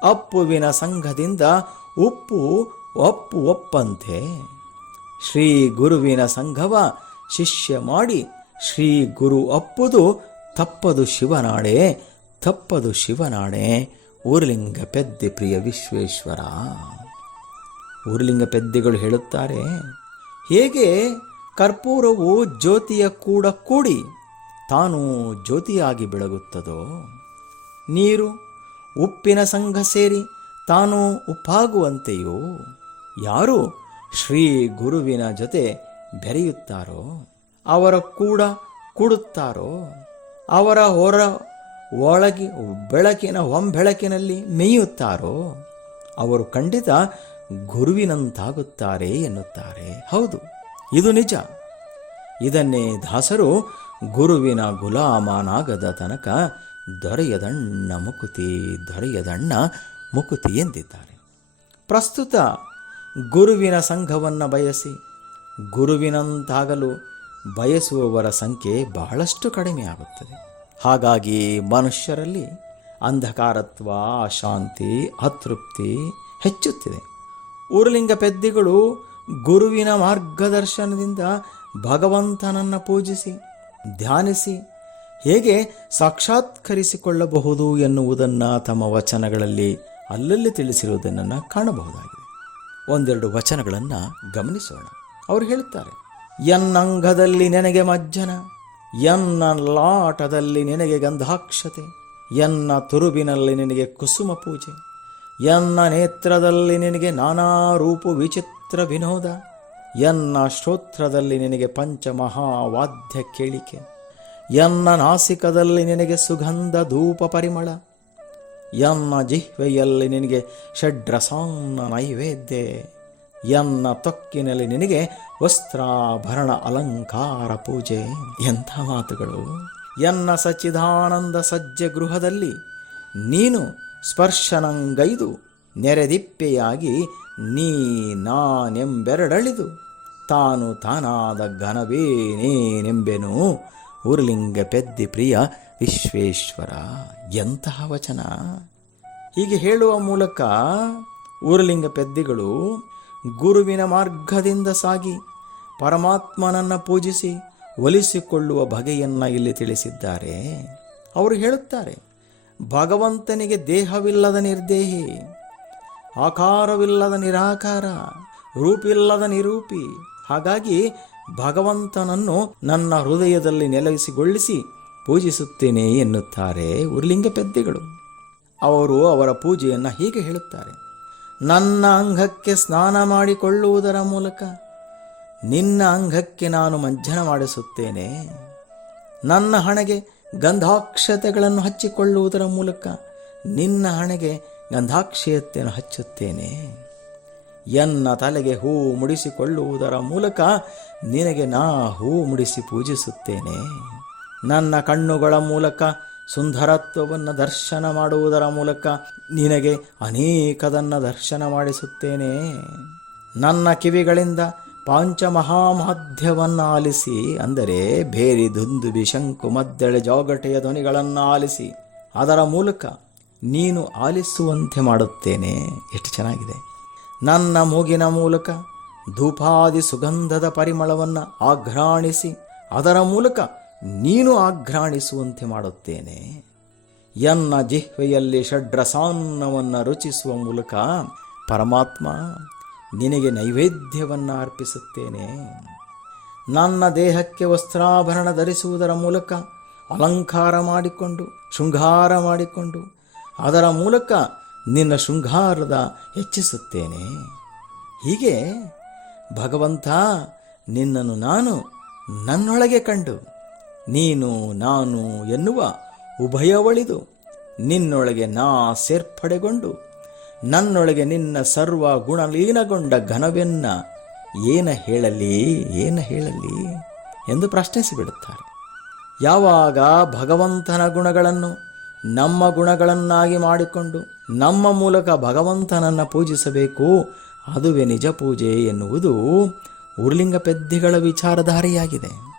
ಅಪ್ಪುವಿನ ಸಂಘದಿಂದ ಉಪ್ಪು ಒಪ್ಪು ಒಪ್ಪಂತೆ ಶ್ರೀ ಗುರುವಿನ ಸಂಘವ ಶಿಷ್ಯ ಮಾಡಿ ಶ್ರೀ ಗುರು ಅಪ್ಪುದು ತಪ್ಪದು ಶಿವನಾಡೆ ತಪ್ಪದು ಶಿವನಾಡೆ ಊರ್ಲಿಂಗ ಪೆದ್ದೆ ಪ್ರಿಯ ವಿಶ್ವೇಶ್ವರ. ಊರ್ಲಿಂಗ ಪೆದ್ದೆಗಳು ಹೇಳುತ್ತಾರೆ, ಹೇಗೆ ಕರ್ಪೂರವು ಜ್ಯೋತಿಯ ಕೂಡ ಕೂಡಿ ತಾನು ಜ್ಯೋತಿಯಾಗಿ ಬೆಳಗುತ್ತದೋ? ನೀರು, ಉಪ್ಪಿನ ಸಂಘ ಸೇರಿ ತಾನು ಉಪ್ಪಾಗುವಂತೆಯೂ ಯಾರು ಶ್ರೀ ಗುರುವಿನ ಜೊತೆ ಬೆರೆಯುತ್ತಾರೋ? ಅವರ ಕೂಡ ಕೂಡುತ್ತಾರೋ? ಅವರ ಹೊರ ಒಳಗೆ, ಬೆಳಕಿನ ಹೊಂಬೆಳಕಿನಲ್ಲಿ ಮೇಯುತ್ತಾರೋ? ಅವರು ಖಂಡಿತ ಗುರುವಿನಂತಾಗುತ್ತಾರೆ ಎನ್ನುತ್ತಾರೆ. ಹೌದು, ಇದು ನಿಜ. ಇದನ್ನೇ ದಾಸರು ಗುರುವಿನ ಗುಲಾಮನಾಗದ ತನಕ ದೊರೆಯದಣ್ಣ ಮುಕುತಿ ದೊರೆಯದಣ್ಣ ಮುಕುತಿ ಎಂದಿದ್ದಾರೆ. ಪ್ರಸ್ತುತ ಗುರುವಿನ ಸಂಘವನ್ನು ಬಯಸಿ, ಗುರುವಿನಂತಾಗಲು ಬಯಸುವವರ ಸಂಖ್ಯೆ ಬಹಳಷ್ಟು ಕಡಿಮೆಯಾಗುತ್ತದೆ ಹಾಗಾಗಿ ಮನುಷ್ಯರಲ್ಲಿ ಅಂಧಕಾರತ್ವ, ಅಶಾಂತಿ, ಅತೃಪ್ತಿ ಹೆಚ್ಚುತ್ತಿದೆ. ಊರ್ಲಿಂಗ ಪೆದ್ದಿಗಳು ಗುರುವಿನ ಮಾರ್ಗದರ್ಶನದಿಂದ ಭಗವಂತನನ್ನು ಪೂಜಿಸಿ, ಧ್ಯಾನಿಸಿ, ಹೇಗೆ ಸಾಕ್ಷಾತ್ಕರಿಸಿಕೊಳ್ಳಬಹುದು ಎನ್ನುವುದನ್ನು ತಮ್ಮ ವಚನಗಳಲ್ಲಿ ಅಲ್ಲಲ್ಲಿ ತಿಳಿಸಿರುವುದನ್ನು ಕಾಣಬಹುದಾಗಿದೆ. ಒಂದೆರಡು ವಚನಗಳನ್ನು ಗಮನಿಸೋಣ. ಅವರು ಹೇಳುತ್ತಾರೆ ಎನ್ನಂಗದಲ್ಲಿ ನೆನೆಗೆ ಮಜ್ಜನ, ಎನ್ನ ಲಾಟದಲ್ಲಿ ನಿನಗೆ ಗಂಧಾಕ್ಷತೆ, ಎನ್ನ ತುರುಬಿನಲ್ಲಿ ನಿನಗೆ ಕುಸುಮ ಪೂಜೆ, ಎನ್ನ ನೇತ್ರದಲ್ಲಿ ನಿನಗೆ ನಾನಾ ರೂಪು ವಿಚಿತ್ರ ವಿನೋದ, ಎನ್ನ ಶ್ರೋತ್ರದಲ್ಲಿ ನಿನಗೆ ಪಂಚಮಹಾವಾದ್ಯ ಕೇಳಿಕೆ, ಎನ್ನ ನಾಸಿಕದಲ್ಲಿ ನಿನಗೆ ಸುಗಂಧ ಧೂಪ ಪರಿಮಳ, ಎನ್ನ ಜಿಹ್ವೆಯಲ್ಲಿ ನಿನಗೆ ಷಡ್ರಸಾನ್ನ ನೈವೇದ್ಯ. ಎನ್ನ ತೊಕ್ಕಿನಲ್ಲಿ ನಿನಗೆ ವಸ್ತ್ರಾಭರಣ ಅಲಂಕಾರ ಪೂಜೆ. ಎಂಥ ಮಾತುಗಳು. ಎನ್ನ ಸಚ್ಚಿದಾನಂದ ಸಜ್ಜೆ ಗೃಹದಲ್ಲಿ ನೀನು ಸ್ಪರ್ಶನಂಗೈದು ನೆರೆದಿಪ್ಪೆಯಾಗಿ ನೀ ನಾನೆಂಬೆರಡಳಿದು. ತಾನು ತಾನಾದ ಘನವೇನೇನೆಂಬೆನು ಉರ್ಲಿಂಗ ಪೆದ್ದಿ ಪ್ರಿಯ ವಿಶ್ವೇಶ್ವರ. ಎಂತಹ ವಚನ. ಹೀಗೆ ಹೇಳುವ ಮೂಲಕ ಊರಲಿಂಗ ಪೆದ್ದಿಗಳು ಗುರುವಿನ ಮಾರ್ಗದಿಂದ ಸಾಗಿ ಪರಮಾತ್ಮನನ್ನು ಪೂಜಿಸಿ ಒಲಿಸಿಕೊಳ್ಳುವ ಬಗೆಯನ್ನು ಇಲ್ಲಿ ತಿಳಿಸಿದ್ದಾರೆ. ಅವರು ಹೇಳುತ್ತಾರೆ, ಭಗವಂತನಿಗೆ ದೇಹವಿಲ್ಲದ ನಿರ್ದೇಹಿ, ಆಕಾರವಿಲ್ಲದ ನಿರಾಕಾರ, ರೂಪಿಲ್ಲದ ನಿರೂಪಿ, ಹಾಗಾಗಿ ಭಗವಂತನನ್ನು ನನ್ನ ಹೃದಯದಲ್ಲಿ ನೆಲೆಸಿಗೊಳಿಸಿ ಪೂಜಿಸುತ್ತೇನೆ ಎನ್ನುತ್ತಾರೆ ಉರ್ಲಿಂಗ ಪೆದ್ದೆಗಳು ಅವರು ಅವರ ಪೂಜೆಯನ್ನು ಹೀಗೆ ಹೇಳುತ್ತಾರೆ ನನ್ನ ಅಂಗಕ್ಕೆ ಸ್ನಾನ ಮಾಡಿಕೊಳ್ಳುವುದರ ಮೂಲಕ ನಿನ್ನ ಅಂಗಕ್ಕೆ ನಾನು ಮಂಜನ ಮಾಡಿಸುತ್ತೇನೆ. ನನ್ನ ಹಣೆಗೆ ಗಂಧಾಕ್ಷತೆಗಳನ್ನು ಹಚ್ಚಿಕೊಳ್ಳುವುದರ ಮೂಲಕ ನಿನ್ನ ಹಣೆಗೆ ಗಂಧಾಕ್ಷಯತೆಯನ್ನು ಹಚ್ಚುತ್ತೇನೆ. ಎನ್ನ ತಲೆಗೆ ಹೂ ಮುಡಿಸಿಕೊಳ್ಳುವುದರ ಮೂಲಕ ನಿನಗೆ ನಾ ಹೂ ಮುಡಿಸಿ ಪೂಜಿಸುತ್ತೇನೆ. ನನ್ನ ಕಣ್ಣುಗಳ ಮೂಲಕ ಸುಂದರತ್ವವನ್ನು ದರ್ಶನ ಮಾಡುವುದರ ಮೂಲಕ ನಿನಗೆ ಅನೇಕದನ್ನು ದರ್ಶನ ಮಾಡಿಸುತ್ತೇನೆ. ನನ್ನ ಕಿವಿಗಳಿಂದ ಪಾಂಚಮಹಾಮಾಧ್ಯವನ್ನು ಆಲಿಸಿ, ಅಂದರೆ ಬೇರಿ ದುಂದುಬಿ ಶಂಕು ಮದ್ದಳೆ ಜೋಗಟೆಯ ಧ್ವನಿಗಳನ್ನು ಆಲಿಸಿ, ಅದರ ಮೂಲಕ ನೀನು ಆಲಿಸುವಂತೆ ಮಾಡುತ್ತೇನೆ. ಎಷ್ಟು ಚೆನ್ನಾಗಿದೆ. ನನ್ನ ಮೂಗಿನ ಮೂಲಕ ಧೂಪಾದಿ ಸುಗಂಧದ ಪರಿಮಳವನ್ನು ಆಘ್ರಾಣಿಸಿ, ಅದರ ಮೂಲಕ ನೀನು ಆಘ್ರಾಣಿಸುವಂತೆ ಮಾಡುತ್ತೇನೆ. ಎನ್ನ ಜಿಹ್ವೆಯಲ್ಲಿ ಷಡ್ರಸಾನ್ನವನ್ನು ರುಚಿಸುವ ಮೂಲಕ ಪರಮಾತ್ಮ ನಿನಗೆ ನೈವೇದ್ಯವನ್ನು ಅರ್ಪಿಸುತ್ತೇನೆ. ನನ್ನ ದೇಹಕ್ಕೆ ವಸ್ತ್ರಾಭರಣ ಧರಿಸುವುದರ ಮೂಲಕ ಅಲಂಕಾರ ಮಾಡಿಕೊಂಡು, ಶೃಂಗಾರ ಮಾಡಿಕೊಂಡು, ಅದರ ಮೂಲಕ ನಿನ್ನ ಶೃಂಗಾರದ ಹೆಚ್ಚಿಸುತ್ತೇನೆ. ಹೀಗೆ ಭಗವಂತ ನಿನ್ನನ್ನು ನಾನು ನನ್ನೊಳಗೆ ಕಂಡು ನೀನು, ನಾನು ಎನ್ನುವ ಉಭಯವಳಿದು ನಿನ್ನೊಳಗೆ ನಾ ಸೇರ್ಪಡೆಗೊಂಡು ನನ್ನೊಳಗೆ ನಿನ್ನ ಸರ್ವ ಗುಣಲೀನಗೊಂಡ ಘನವೆನ್ನ ಏನ ಹೇಳಲಿ ಏನ ಹೇಳಲಿ ಎಂದು ಪ್ರಶ್ನಿಸಿಬಿಡುತ್ತಾರೆ. ಯಾವಾಗ ಭಗವಂತನ ಗುಣಗಳನ್ನು ನಮ್ಮ ಗುಣಗಳನ್ನಾಗಿ ಮಾಡಿಕೊಂಡು ನಮ್ಮ ಮೂಲಕ ಭಗವಂತನನ್ನು ಪೂಜಿಸಬೇಕು, ಅದುವೇ ನಿಜ ಪೂಜೆ ಎನ್ನುವುದು ಉರ್ಲಿಂಗ ಪೆದ್ದಿಗಳ ವಿಚಾರಧಾರೆಯಾಗಿದೆ.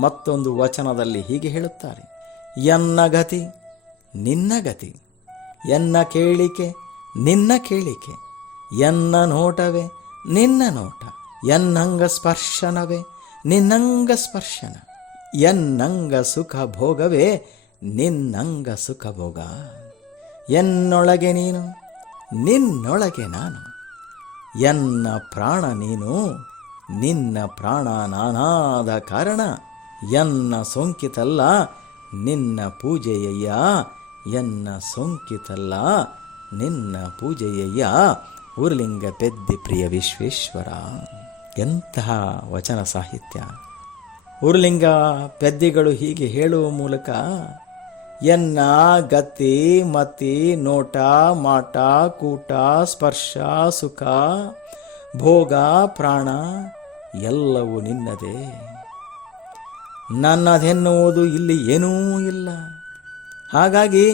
ಮತ್ತೊಂದು ವಚನದಲ್ಲಿ ಹೀಗೆ ಹೇಳುತ್ತಾರೆ. ಎನ್ನ ಗತಿ, ನಿನ್ನ ಗತಿ. ಎನ್ನ ಕೇಳಿಕೆ, ನಿನ್ನ ಕೇಳಿಕೆ. ಎನ್ನ ನೋಟವೇ, ನಿನ್ನ ನೋಟ. ಎನ್ನಂಗ ಸ್ಪರ್ಶನವೇ, ನಿನ್ನಂಗ ಸ್ಪರ್ಶನ. ಎನ್ನಂಗ ಸುಖ ಭೋಗವೇ, ನಿನ್ನಂಗ ಸುಖ ಭೋಗ. ಎನ್ನೊಳಗೆ ನೀನು, ನಿನ್ನೊಳಗೆ ನಾನು. ಎನ್ನ ಪ್ರಾಣ ನೀನು, ನಿನ್ನ ಪ್ರಾಣ ನಾನಾದ ಕಾರಣ. ಎನ್ನ ಸೋಂಕಿತಲ್ಲ, ನಿನ್ನ ಪೂಜೆಯಯ್ಯ. ಎನ್ನ ಸೋಂಕಿತಲ್ಲ, ನಿನ್ನ ಪೂಜೆಯಯ್ಯ. ಊರ್ಲಿಂಗ ಪೆದ್ದಿ ಪ್ರಿಯ ವಿಶ್ವೇಶ್ವರ. ಎಂತಹ ವಚನ ಸಾಹಿತ್ಯ. ಊರ್ಲಿಂಗ ಪೆದ್ದಿಗಳು ಹೀಗೆ ಹೇಳುವ ಮೂಲಕ ಎನ್ನ, ಗತಿ, ಮತಿ, ನೋಟ, ಮಾಟ, ಕೂಟ, ಸ್ಪರ್ಶ, ಸುಖ, ಭೋಗ, ಪ್ರಾಣ ಎಲ್ಲವೂ ನಿನ್ನದೇ. ನನ್ನದೆನ್ನುವುದು ಇಲ್ಲಿ ಏನೂ ಇಲ್ಲ. ಹಾಗಾಗಿ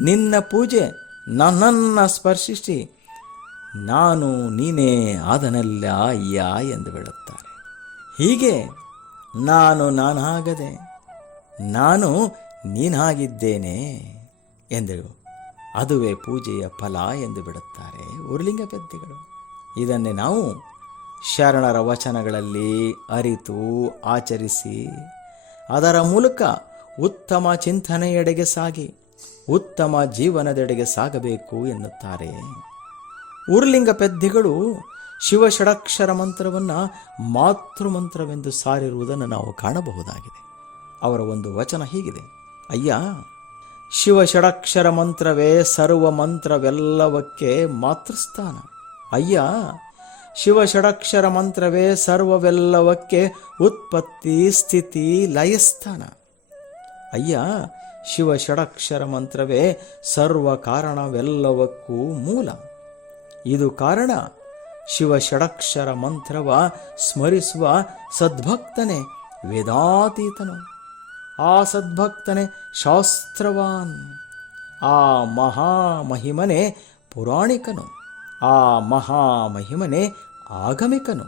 ನಿನ್ನ ಪೂಜೆ ನನ್ನನ್ನು ಸ್ಪರ್ಶಿಸಿ, ನಾನು ನೀನೇ ಆದನಲ್ಲ ಅಯ್ಯ ಎಂದು ಬಿಡುತ್ತಾರೆ ಹೀಗೆ ನಾನು ನಾನಾಗದೆ, ನಾನು ನೀನಾಗಿದ್ದೇನೆ ಎಂದರು ಅದುವೇ ಪೂಜೆಯ ಫಲ ಎಂದು ಬಿಡುತ್ತಾರೆ ಉರ್ಲಿಂಗ ಪೆದ್ದಿಗಳು ಇದನ್ನೇ ನಾವು ಶರಣರ ವಚನಗಳಲ್ಲಿ ಅರಿತು ಆಚರಿಸಿ ಅದರ ಮೂಲಕ ಉತ್ತಮ ಚಿಂತನೆಯೆಡೆಗೆ ಸಾಗಿ, ಉತ್ತಮ ಜೀವನದೆಡೆಗೆ ಸಾಗಬೇಕು ಎನ್ನುತ್ತಾರೆ. ಉರ್ಲಿಂಗ ಪೆದ್ದಿಗಳು ಶಿವ ಷಡಕ್ಷರ ಮಂತ್ರವನ್ನು ಮಾತೃಮಂತ್ರವೆಂದು ಸಾರಿರುವುದನ್ನು ನಾವು ಕಾಣಬಹುದಾಗಿದೆ. ಅವರ ಒಂದು ವಚನ ಹೀಗಿದೆ. ಅಯ್ಯ, ಶಿವ ಷಡಕ್ಷರ ಮಂತ್ರವೇ ಸರ್ವ ಮಂತ್ರವೆಲ್ಲವಕ್ಕೆ ಮಾತೃಸ್ಥಾನ. ಅಯ್ಯ ಶಿವ ಷಡಕ್ಷರ ಮಂತ್ರವೇ ಸರ್ವವೆಲ್ಲವಕ್ಕೆ ಉತ್ಪತ್ತಿ, ಸ್ಥಿತಿ, ಲಯಸ್ಥಾನ. ಅಯ್ಯ ಶಿವ ಷಡಕ್ಷರ ಮಂತ್ರವೇ ಸರ್ವ ಕಾರಣವೆಲ್ಲವಕ್ಕೂ ಮೂಲ. ಇದು ಕಾರಣ ಶಿವ ಷಡಕ್ಷರ ಮಂತ್ರವ ಸ್ಮರಿಸುವ ಸದ್ಭಕ್ತನೇ ವೇದಾತೀತನು. ಆ ಸದ್ಭಕ್ತನೇ ಶಾಸ್ತ್ರವಾನ್. ಆ ಮಹಾಮಹಿಮನೆ ಪುರಾಣಿಕನು. ಆ ಮಹಾಮಹಿಮನೆ ಆಗಮಿಕನು.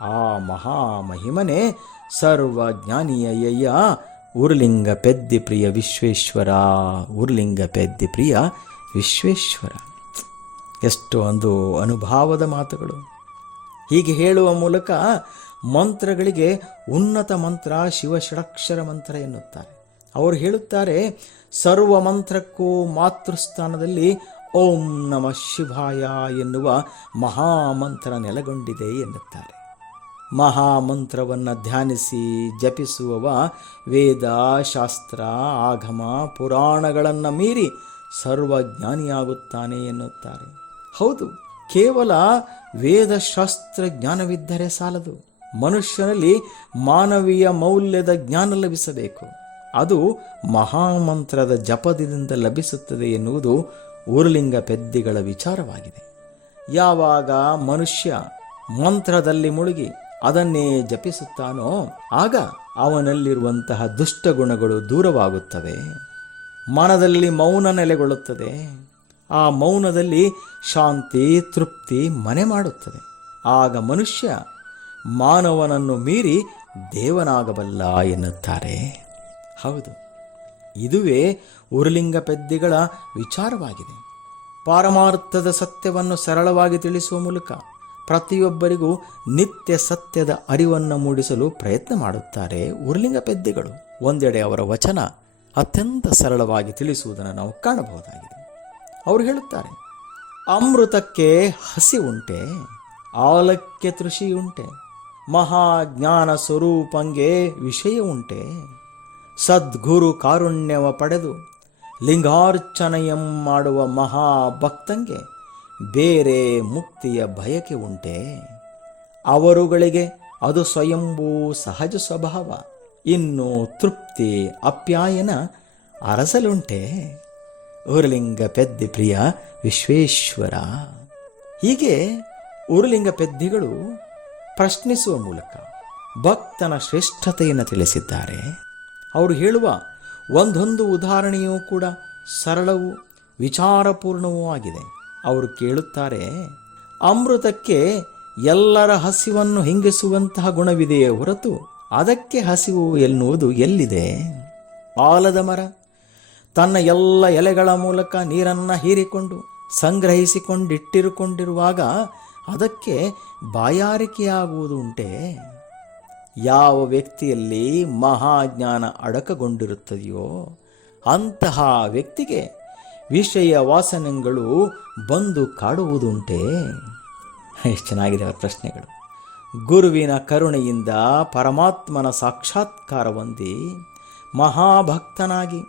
ಆ ಮಹಾಮಹಿಮನೆ ಸರ್ವಜ್ಞಾನಿಯಯ್ಯ ಉರ್ಲಿಂಗ ಪೆದ್ದಿ ಪ್ರಿಯ ವಿಶ್ವೇಶ್ವರ, ಉರ್ಲಿಂಗ ಪೆದ್ದಿ ಪ್ರಿಯ ವಿಶ್ವೇಶ್ವರ. ಎಷ್ಟು ಒಂದು ಅನುಭಾವದ ಮಾತುಗಳು. ಹೀಗೆ ಹೇಳುವ ಮೂಲಕ ಮಂತ್ರಗಳಿಗೆ ಉನ್ನತ ಮಂತ್ರ ಶಿವ ಷಡಕ್ಷರ ಮಂತ್ರ ಎನ್ನುತ್ತಾರೆ. ಅವರು ಹೇಳುತ್ತಾರೆ, ಸರ್ವ ಮಂತ್ರಕ್ಕೂ ಮಾತೃಸ್ಥಾನದಲ್ಲಿ ಓಂ ನಮ ಶಿವಾಯ ಎನ್ನುವ ಮಹಾಮಂತ್ರ ನೆಲೆಗೊಂಡಿದೆ ಎನ್ನುತ್ತಾರೆ. ಮಹಾಮಂತ್ರವನ್ನು ಧ್ಯಾನಿಸಿ ಜಪಿಸುವವ ವೇದ, ಶಾಸ್ತ್ರ, ಆಗಮ, ಪುರಾಣಗಳನ್ನು ಮೀರಿ ಸರ್ವಜ್ಞಾನಿಯಾಗುತ್ತಾನೆ ಎನ್ನುತ್ತಾರೆ. ಹೌದು, ಕೇವಲ ವೇದಶಾಸ್ತ್ರ ಜ್ಞಾನವಿದ್ದರೆ ಸಾಲದು. ಮನುಷ್ಯನಲ್ಲಿ ಮಾನವೀಯ ಮೌಲ್ಯದ ಜ್ಞಾನ ಲಭಿಸಬೇಕು. ಅದು ಮಹಾಮಂತ್ರದ ಜಪದಿಂದ ಲಭಿಸುತ್ತದೆ ಎನ್ನುವುದು ಊರ್ಲಿಂಗ ಪೆದ್ದಿಗಳ ವಿಚಾರವಾಗಿದೆ. ಯಾವಾಗ ಮನುಷ್ಯ ಮಂತ್ರದಲ್ಲಿ ಮುಳುಗಿ ಅದನ್ನೇ ಜಪಿಸುತ್ತಾನೋ ಆಗ ಅವನಲ್ಲಿರುವಂತಹ ದುಷ್ಟಗುಣಗಳು ದೂರವಾಗುತ್ತವೆ. ಮನದಲ್ಲಿ ಮೌನ ನೆಲೆಗೊಳ್ಳುತ್ತದೆ. ಆ ಮೌನದಲ್ಲಿ ಶಾಂತಿ, ತೃಪ್ತಿ ಮನೆ ಮಾಡುತ್ತದೆ. ಆಗ ಮನುಷ್ಯ ಮಾನವನನ್ನು ಮೀರಿ ದೇವನಾಗಬಲ್ಲ ಎನ್ನುತ್ತಾರೆ. ಹೌದು, ಇದುವೇ ಉರುಲಿಂಗ ಪೆದ್ದಿಗಳ ವಿಚಾರವಾಗಿದೆ. ಪಾರಮಾರ್ಥದ ಸತ್ಯವನ್ನು ಸರಳವಾಗಿ ತಿಳಿಸುವ ಮೂಲಕ ಪ್ರತಿಯೊಬ್ಬರಿಗೂ ನಿತ್ಯ ಸತ್ಯದ ಅರಿವನ್ನು ಮೂಡಿಸಲು ಪ್ರಯತ್ನ ಮಾಡುತ್ತಾರೆ ಉರುಲಿಂಗ ಪೆದ್ದಿಗಳು. ಒಂದೆಡೆ ಅವರ ವಚನ ಅತ್ಯಂತ ಸರಳವಾಗಿ ತಿಳಿಸುವುದನ್ನು ನಾವು ಕಾಣಬಹುದಾಗಿದೆ. ಅವರು ಹೇಳುತ್ತಾರೆ, ಅಮೃತಕ್ಕೆ ಹಸಿ ಉಂಟೆ ಆಲಕ್ಕೆ ತೃಷಿ ಉಂಟೆ, ಮಹಾಜ್ಞಾನ ಸ್ವರೂಪಂಗೆ ವಿಷಯ ಉಂಟೆ, ಸದ್ಗುರು ಕಾರುಣ್ಯವ ಪಡೆದು ಲಿಂಗಾರ್ಚನೆಯಂ ಮಾಡುವ ಮಹಾಭಕ್ತಂಗೆ ಬೇರೆ ಮುಕ್ತಿಯ ಬಯಕೆ ಉಂಟೆ. ಅವರುಗಳಿಗೆ ಅದು ಸ್ವಯಂಭೂ ಸಹಜ ಸ್ವಭಾವ. ಇನ್ನು ತೃಪ್ತಿ, ಅಪ್ಯಾಯನ ಅರಸಲುಂಟೆ. ಉರುಲಿಂಗ ಪೆದ್ದಿ ಪ್ರಿಯ ವಿಶ್ವೇಶ್ವರ. ಹೀಗೆ ಉರುಲಿಂಗ ಪೆದ್ದಿಗಳು ಪ್ರಶ್ನಿಸುವ ಮೂಲಕ ಭಕ್ತನ ಶ್ರೇಷ್ಠತೆಯನ್ನು ತಿಳಿಸಿದ್ದಾರೆ. ಅವರು ಹೇಳುವ ಒಂದೊಂದು ಉದಾಹರಣೆಯೂ ಕೂಡ ಸರಳವೂ ವಿಚಾರಪೂರ್ಣವೂ ಆಗಿದೆ. ಅವರು ಕೇಳುತ್ತಾರೆ, ಅಮೃತಕ್ಕೆ ಎಲ್ಲರ ಹಸಿವನ್ನು ಹಿಂಗಿಸುವಂತಹ ಗುಣವಿದೆಯೇ ಹೊರತು ಅದಕ್ಕೆ ಹಸಿವು ಎನ್ನುವುದು ಎಲ್ಲಿದೆ? ಆಲದ ಮರ, ತನ್ನ ಎಲ್ಲ ಎಲೆಗಳ ಮೂಲಕ ನೀರನ್ನು ಹೀರಿಕೊಂಡು ಸಂಗ್ರಹಿಸಿಕೊಂಡಿಟ್ಟಿರುಕೊಂಡಿರುವಾಗ ಅದಕ್ಕೆ ಬಾಯಾರಿಕೆಯಾಗುವುದು ಉಂಟೆ? ಯಾವ ವ್ಯಕ್ತಿಯಲ್ಲಿ ಮಹಾಜ್ಞಾನ ಅಡಕಗೊಂಡಿರುತ್ತದೆಯೋ ಅಂತಹ ವ್ಯಕ್ತಿಗೆ ವಿಷಯ ವಾಸನೆಗಳು ಬಂದು ಕಾಡುವುದುಂಟೆ? ಎಷ್ಟು ಚೆನ್ನಾಗಿದೆ ಅವರ ಪ್ರಶ್ನೆಗಳು. ಗುರುವಿನ ಕರುಣೆಯಿಂದ ಪರಮಾತ್ಮನ ಸಾಕ್ಷಾತ್ಕಾರ ಹೊಂದಿ ಮಹಾಭಕ್ತನಾಗಿ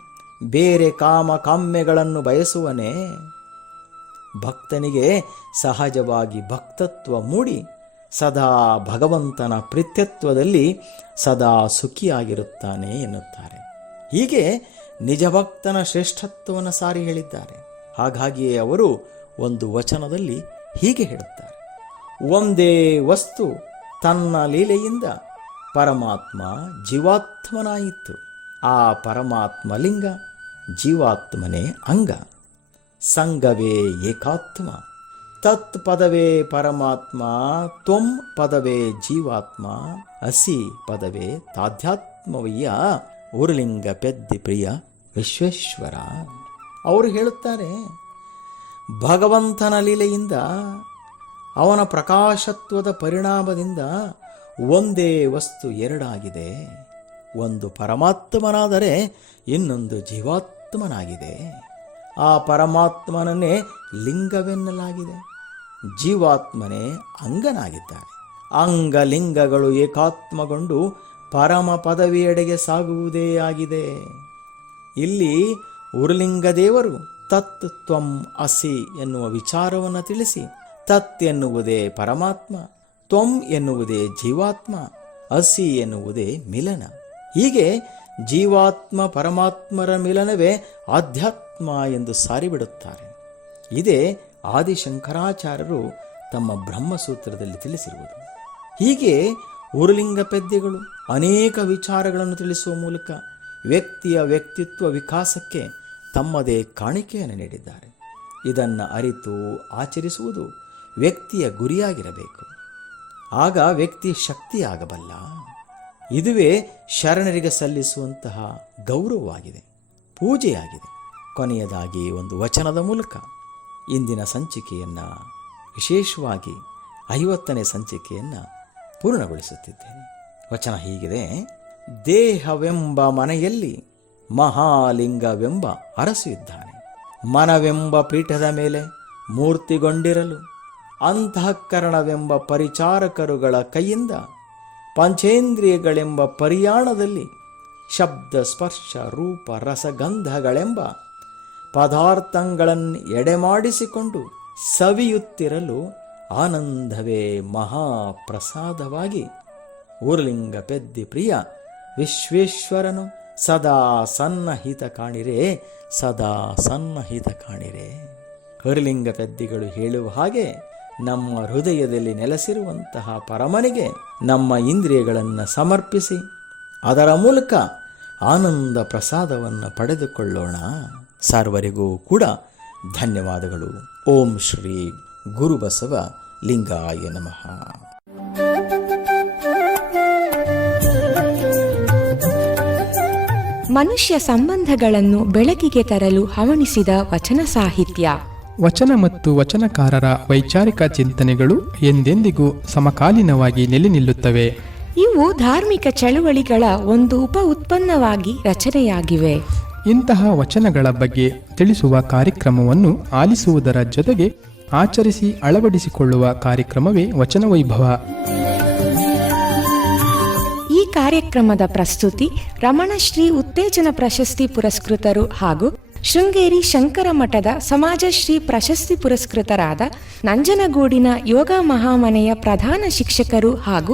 ಬೇರೆ ಕಾಮ ಕಾಮ್ಯಗಳನ್ನು ಬಯಸುವನೇ ಭಕ್ತನಿಗೆ ಸಹಜವಾಗಿ ಭಕ್ತತ್ವ ಮೂಡಿ ಸದಾ ಭಗವಂತನ ಪ್ರೀತ್ಯತ್ವದಲ್ಲಿ ಸದಾ ಸುಖಿಯಾಗಿರುತ್ತಾನೆ ಎನ್ನುತ್ತಾರೆ. ಹೀಗೆ ನಿಜಭಕ್ತನ ಶ್ರೇಷ್ಠತ್ವವನ್ನು ಸಾರಿ ಹೇಳಿದ್ದಾರೆ. ಹಾಗಾಗಿಯೇ ಅವರು ಒಂದು ವಚನದಲ್ಲಿ ಹೀಗೆ ಹೇಳುತ್ತಾರೆ. ಒಂದೇ ವಸ್ತು ತನ್ನ ಲೀಲೆಯಿಂದ ಪರಮಾತ್ಮ ಜೀವಾತ್ಮನಾಯಿತು. ಆ ಪರಮಾತ್ಮ ಲಿಂಗ ಜೀವಾತ್ಮನೇ ಅಂಗ. ಸಂಗವೇ ಏಕಾತ್ಮ. ತತ್ ಪದವೇ ಪರಮಾತ್ಮ, ತ್ವಂ ಪದವೇ ಜೀವಾತ್ಮ ಅಸಿ ಪದವೇ ತಾಧ್ಯಾತ್ಮವಯ್ಯ ಉರುಲಿಂಗ ಪೆದ್ದಿ ಪ್ರಿಯ ವಿಶ್ವೇಶ್ವರ. ಅವರು ಹೇಳುತ್ತಾರೆ, ಭಗವಂತನ ಲೀಲೆಯಿಂದ, ಅವನ ಪ್ರಕಾಶತ್ವದ ಪರಿಣಾಮದಿಂದ ಒಂದೇ ವಸ್ತು ಎರಡಾಗಿದೆ. ಒಂದು ಪರಮಾತ್ಮನಾದರೆ ಇನ್ನೊಂದು ಜೀವಾತ್ಮನಾಗಿದೆ. ಆ ಪರಮಾತ್ಮನನ್ನೇ ಲಿಂಗವೆನ್ನಲಾಗಿದೆ. ಜೀವಾತ್ಮನೇ ಅಂಗನಾಗಿದ್ದಾನೆ. ಅಂಗಲಿಂಗಗಳು ಏಕಾತ್ಮಗೊಂಡು ಪರಮ ಪದವಿಯೆಡೆಗೆ ಸಾಗುವುದೇ ಆಗಿದೆ. ಇಲ್ಲಿ ಉರುಲಿಂಗ ದೇವರು ತತ್ ತ್ವಂ ಅಸಿ ಎನ್ನುವ ವಿಚಾರವನ್ನು ತಿಳಿಸಿ, ತತ್ ಎನ್ನುವುದೇ ಪರಮಾತ್ಮ, ತ್ವಂ ಎನ್ನುವುದೇ ಜೀವಾತ್ಮ, ಅಸಿ ಎನ್ನುವುದೇ ಮಿಲನ. ಹೀಗೆ ಜೀವಾತ್ಮ ಪರಮಾತ್ಮರ ಮಿಲನವೇ ಆಧ್ಯಾತ್ಮ ಎಂದು ಸಾರಿಬಿಡುತ್ತಾರೆ. ಇದೇ ಆದಿಶಂಕರಾಚಾರ್ಯರು ತಮ್ಮ ಬ್ರಹ್ಮಸೂತ್ರದಲ್ಲಿ ತಿಳಿಸಿರುವುದು. ಹೀಗೆ ಉರುಲಿಂಗ ಪೆದ್ದೆಗಳು ಅನೇಕ ವಿಚಾರಗಳನ್ನು ತಿಳಿಸುವ ಮೂಲಕ ವ್ಯಕ್ತಿಯ ವ್ಯಕ್ತಿತ್ವ ವಿಕಾಸಕ್ಕೆ ತಮ್ಮದೇ ಕಾಣಿಕೆಯನ್ನು ನೀಡಿದ್ದಾರೆ. ಇದನ್ನು ಅರಿತು ಆಚರಿಸುವುದು ವ್ಯಕ್ತಿಯ ಗುರಿಯಾಗಿರಬೇಕು. ಆಗ ವ್ಯಕ್ತಿ ಶಕ್ತಿಯಾಗಬಲ್ಲ. ಇದುವೇ ಶರಣರಿಗೆ ಸಲ್ಲಿಸುವಂತಹ ಗೌರವವಾಗಿದೆ, ಪೂಜೆಯಾಗಿದೆ. ಕೊನೆಯದಾಗಿ ಒಂದು ವಚನದ ಮೂಲಕ ಇಂದಿನ ಸಂಚಿಕೆಯನ್ನು ವಿಶೇಷವಾಗಿ ಐವತ್ತನೇ ಸಂಚಿಕೆಯನ್ನು ಪೂರ್ಣಗೊಳಿಸುತ್ತಿದ್ದೇನೆ. ವಚನ ಹೀಗಿದೆ, ದೇಹವೆಂಬ ಮನೆಯಲ್ಲಿ ಮಹಾಲಿಂಗವೆಂಬ ಅರಸು ಇದ್ದಾನೆ. ಮನವೆಂಬ ಪೀಠದ ಮೇಲೆ ಮೂರ್ತಿಗೊಂಡಿರಲು, ಅಂತಃಕರಣವೆಂಬ ಪರಿಚಾರಕರುಗಳ ಕೈಯಿಂದ ಪಂಚೇಂದ್ರಿಯಗಳೆಂಬ ಪರಿಯಾಣದಲ್ಲಿ ಶಬ್ದ ಸ್ಪರ್ಶ ರೂಪ ರಸಗಂಧಗಳೆಂಬ ಪದಾರ್ಥಗಳನ್ನು ಎಡೆಮಾಡಿಸಿಕೊಂಡು ಸವಿಯುತ್ತಿರಲು ಆನಂದವೇ ಮಹಾಪ್ರಸಾದವಾಗಿ ಊರ್ಲಿಂಗ ಪೆದ್ದಿ ಪ್ರಿಯ ವಿಶ್ವೇಶ್ವರನು ಸದಾ ಸನ್ನಹಿತ ಕಾಣಿರೆ, ಸದಾ ಸನ್ನಹಿತ ಕಾಣಿರೆ. ಹರಿಲಿಂಗ ಪೆದ್ದಿಗಳು ಹೇಳುವ ಹಾಗೆ ನಮ್ಮ ಹೃದಯದಲ್ಲಿ ನೆಲೆಸಿರುವಂತಹ ಪರಮನಿಗೆ ನಮ್ಮ ಇಂದ್ರಿಯಗಳನ್ನು ಸಮರ್ಪಿಸಿ ಅದರ ಮೂಲಕ ಆನಂದ ಪ್ರಸಾದವನ್ನು ಪಡೆದುಕೊಳ್ಳೋಣ. ಸರ್ವರಿಗೂ ಕೂಡ ಧನ್ಯವಾದಗಳು. ಓಂ ಶ್ರೀ ಗುರುಬಸವ ಲಿಂಗಾಯ ನಮಃ. ಮನುಷ್ಯ ಸಂಬಂಧಗಳನ್ನು ಬೆಳಕಿಗೆ ತರಲು ಹವಣಿಸಿದ ವಚನ ಸಾಹಿತ್ಯ. ವಚನ ಮತ್ತು ವಚನಕಾರರ ವೈಚಾರಿಕ ಚಿಂತನೆಗಳು ಎಂದೆಂದಿಗೂ ಸಮಕಾಲೀನವಾಗಿ ನೆಲೆ ನಿಲ್ಲುತ್ತವೆ. ಇವು ಧಾರ್ಮಿಕ ಚಳುವಳಿಗಳ ಒಂದು ಉಪ ಉತ್ಪನ್ನವಾಗಿ ರಚನೆಯಾಗಿವೆ. ಇಂತಹ ವಚನಗಳ ಬಗ್ಗೆ ತಿಳಿಸುವ ಕಾರ್ಯಕ್ರಮವನ್ನು ಆಲಿಸುವುದರ ಜೊತೆಗೆ ಆಚರಿಸಿ ಅಳವಡಿಸಿಕೊಳ್ಳುವ ಕಾರ್ಯಕ್ರಮವೇ ವಚನ ವೈಭವ ಈ ಕಾರ್ಯಕ್ರಮದ ಪ್ರಸ್ತುತಿ ರಮಣಶ್ರೀ ಉತ್ತೇಜನ ಪ್ರಶಸ್ತಿ ಪುರಸ್ಕೃತರು ಹಾಗೂ ಶೃಂಗೇರಿ ಶಂಕರ ಮಠದ ಸಮಾಜಶ್ರೀ ಪ್ರಶಸ್ತಿ ಪುರಸ್ಕೃತರಾದ ನಂಜನಗೂಡಿನ ಯೋಗ ಮಹಾಮನೆಯ ಪ್ರಧಾನ ಶಿಕ್ಷಕರು ಹಾಗೂ